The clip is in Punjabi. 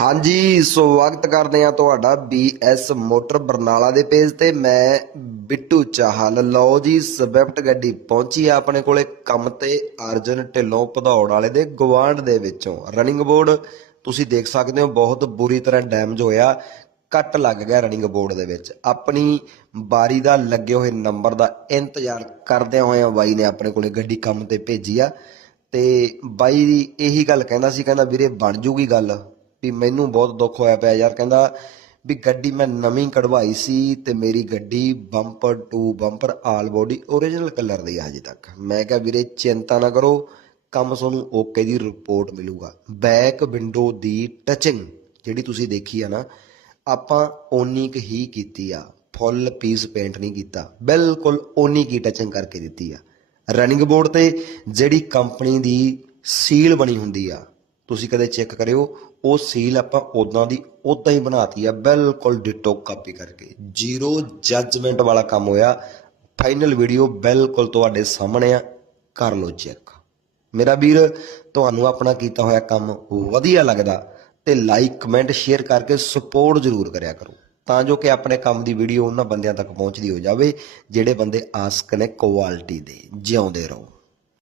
ਹਾਂਜੀ, ਸਵਾਗਤ ਕਰਦੇ ਆ ਤੁਹਾਡਾ BS ਮੋਟਰ ਬਰਨਾਲਾ ਦੇ ਪੇਜ ਤੇ। ਮੈਂ ਬਿੱਟੂ ਚਾਹਲ। ਲਓ ਜੀ, ਸਵਿਫਟ ਗੱਡੀ ਪਹੁੰਚੀ ਆ ਆਪਣੇ ਕੋਲੇ। ਕੰਮ ਤੇ ਅਰਜਨ ਢਿੱਲੋਂ ਭਦੌੜ ਵਾਲੇ ਦੇ ਗਵਾਂਢ ਦੇ ਵਿੱਚੋਂ। ਰਨਿੰਗ ਬੋਰਡ ਤੁਸੀਂ ਦੇਖ ਸਕਦੇ ਹੋ, ਬਹੁਤ ਬੁਰੀ ਤਰ੍ਹਾਂ ਡੈਮੇਜ ਹੋਇਆ। ਕੱਟ ਲੱਗ ਗਿਆ ਰਨਿੰਗ ਬੋਰਡ ਦੇ ਵਿੱਚ। ਆਪਣੀ ਬਾਰੀ ਦਾ ਲੱਗੇ ਹੋਏ ਨੰਬਰ ਦਾ ਇੰਤਜ਼ਾਰ ਕਰਦਿਆਂ ਹੋਇਆਂ ਬਾਈ ਨੇ ਆਪਣੇ ਕੋਲੇ ਗੱਡੀ ਕੰਮ ਤੇ ਭੇਜੀ ਆ। ਤੇ ਬਾਈ ਦੀ ਇਹੀ ਗੱਲ ਕਹਿੰਦਾ ਸੀ, ਕਹਿੰਦਾ ਵੀਰੇ ਬਣ ਜੂਗੀ ਗੱਲ। ਵੀ ਮੈਨੂੰ ਬਹੁਤ ਦੁੱਖ ਹੋਇਆ ਪਿਆ ਯਾਰ। ਕਹਿੰਦਾ ਵੀ ਗੱਡੀ ਮੈਂ ਨਵੀਂ ਕਢਵਾਈ ਸੀ ਤੇ ਮੇਰੀ ਗੱਡੀ bumper to bumper all body original colour ਦੀ ਆ ਹਜੇ ਤੱਕ। ਮੈਂ ਕਿਹਾ ਵੀਰੇ ਚਿੰਤਾ ਨਾ ਕਰੋ, ਕੰਮ ਤੁਹਾਨੂੰ ਓਕੇ ਦੀ ਰਿਪੋਰਟ ਮਿਲੂਗਾ। ਬੈਕ ਵਿੰਡੋ ਦੀ ਟਚਿੰਗ ਜਿਹੜੀ ਤੁਸੀਂ ਦੇਖੀ ਆ ਨਾ, ਆਪਾਂ ਓਨੀ ਕੁ ਹੀ ਕੀਤੀ ਆ। ਫੁੱਲ ਪੀਸ ਪੇਂਟ ਨਹੀਂ ਕੀਤਾ। ਬਿਲਕੁਲ ਓਨੀ ਕੀ ਟਚਿੰਗ ਕਰਕੇ ਦਿੱਤੀ ਆ। ਰਨਿੰਗ ਬੋਰਡ ਤੇ ਜਿਹੜੀ ਕੰਪਨੀ ਦੀ ਸੀਲ ਬਣੀ ਹੁੰਦੀ ਆ ਤੁਸੀਂ ਕਦੇ ਚੈੱਕ ਕਰਿਓ, ਉਹ ਸੀਲ ਆਪਾਂ ਉਦਾਂ ਦੀ ਉਦਾਂ ਹੀ ਬਣਾਤੀ ਆ, ਬਿਲਕੁਲ ਡਿਟੋ ਕਾਪੀ ਕਰਕੇ। ਜ਼ੀਰੋ ਜੱਜਮੈਂਟ ਵਾਲਾ ਕੰਮ ਹੋਇਆ। ਫਾਈਨਲ ਵੀਡੀਓ ਬਿਲਕੁਲ ਤੁਹਾਡੇ ਸਾਹਮਣੇ ਆ। ਕਰ ਲਓ ਚੈੱਕ ਮੇਰਾ ਵੀਰ, ਤੁਹਾਨੂੰ ਆਪਣਾ ਕੀਤਾ ਹੋਇਆ ਕੰਮ ਵਧੀਆ ਲੱਗਦਾ ਤੇ ਲਾਈਕ ਕਮੈਂਟ ਸ਼ੇਅਰ ਕਰਕੇ ਸਪੋਰਟ ਜ਼ਰੂਰ ਕਰਿਆ ਕਰੋ। ਤਾਂ ਜੋ ਕਿ ਆਪਣੇ ਕੰਮ ਦੀ ਵੀਡੀਓ ਉਹਨਾਂ ਬੰਦਿਆਂ ਤੱਕ ਪਹੁੰਚਦੀ ਹੋ ਜਾਵੇ, ਜਿਹੜੇ ਬੰਦੇ ਆਸਕ ਨੇ ਕੁਆਲਿਟੀ ਦੇ, ਜਿਉਂਦੇ ਰਹੋ।